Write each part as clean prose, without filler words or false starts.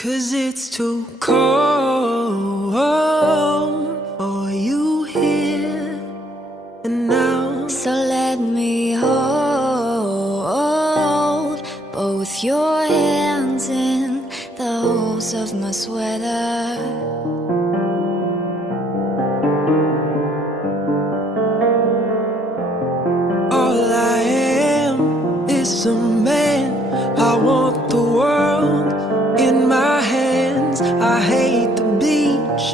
'Cause it's too cold for you here and now. So let me hold both your hands in the holes of my sweater. All I am is a man. I want the world in my hands. I hate the beach,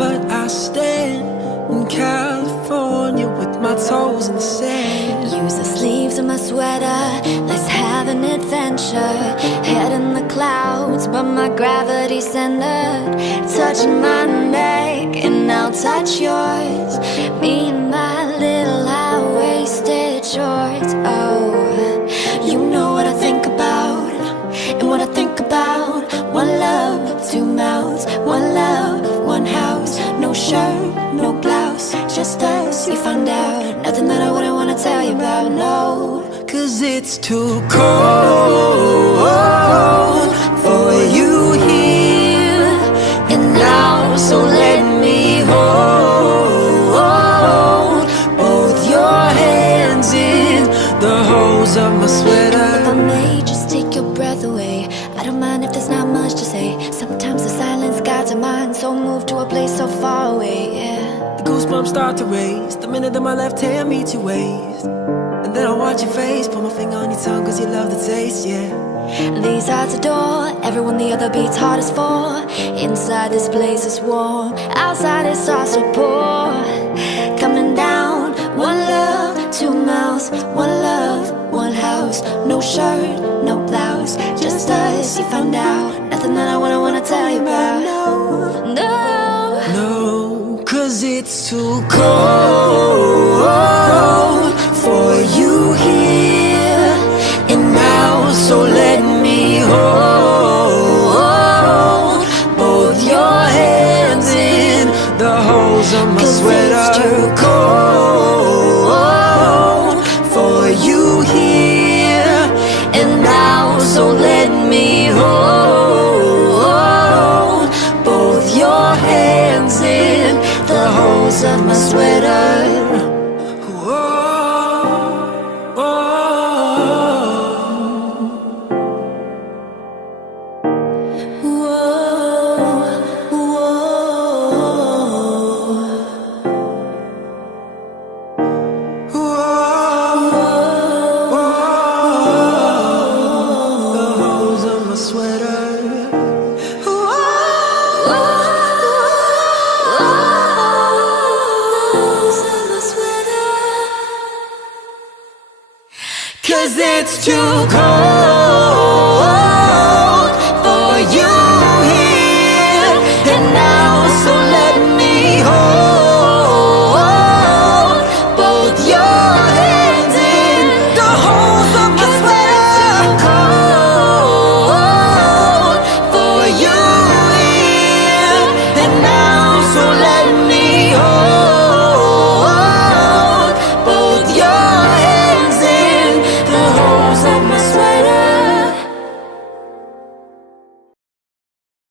but I stand in California with my toes in the sand. Use the sleeves of my sweater, let's have an adventure. Head in the clouds, but my gravity's centered. Touching my neck, and I'll touch yours. Me and my little high-waisted shorts. Oh, you know what I think about, and what I think about. One love, two mouths. One love, one house. No shirt, no blouse, just us, you found out. Nothing that I wouldn't wanna tell you about, no. 'Cause it's too cold for you here And now, so let me hold both your hands in the holes of my sweater. If I may just take your breath away, I don't mind if there's not much to say. Sometimes the silence guides our mind, so moved to a place so far away, yeah. The goosebumps start to raise the minute that my left hand meets your waist. And then I watch your face, put my finger on your tongue 'cause you love the taste, yeah. These hearts adore everyone the other beats hardest for. Inside this place is warm, outside it's also poor. Coming down, one love, two mouths. One love, one house. No shirt, no blouse, just us, you found out. Nothing that I wouldn't wanna tell you about, no. No, 'cause it's too cold for you here and now. So let me hold both your hands in the holes of my sweater. It's too cold for you here and now. So let me hold both your hands in the holes of my sweater. Cause it's too cold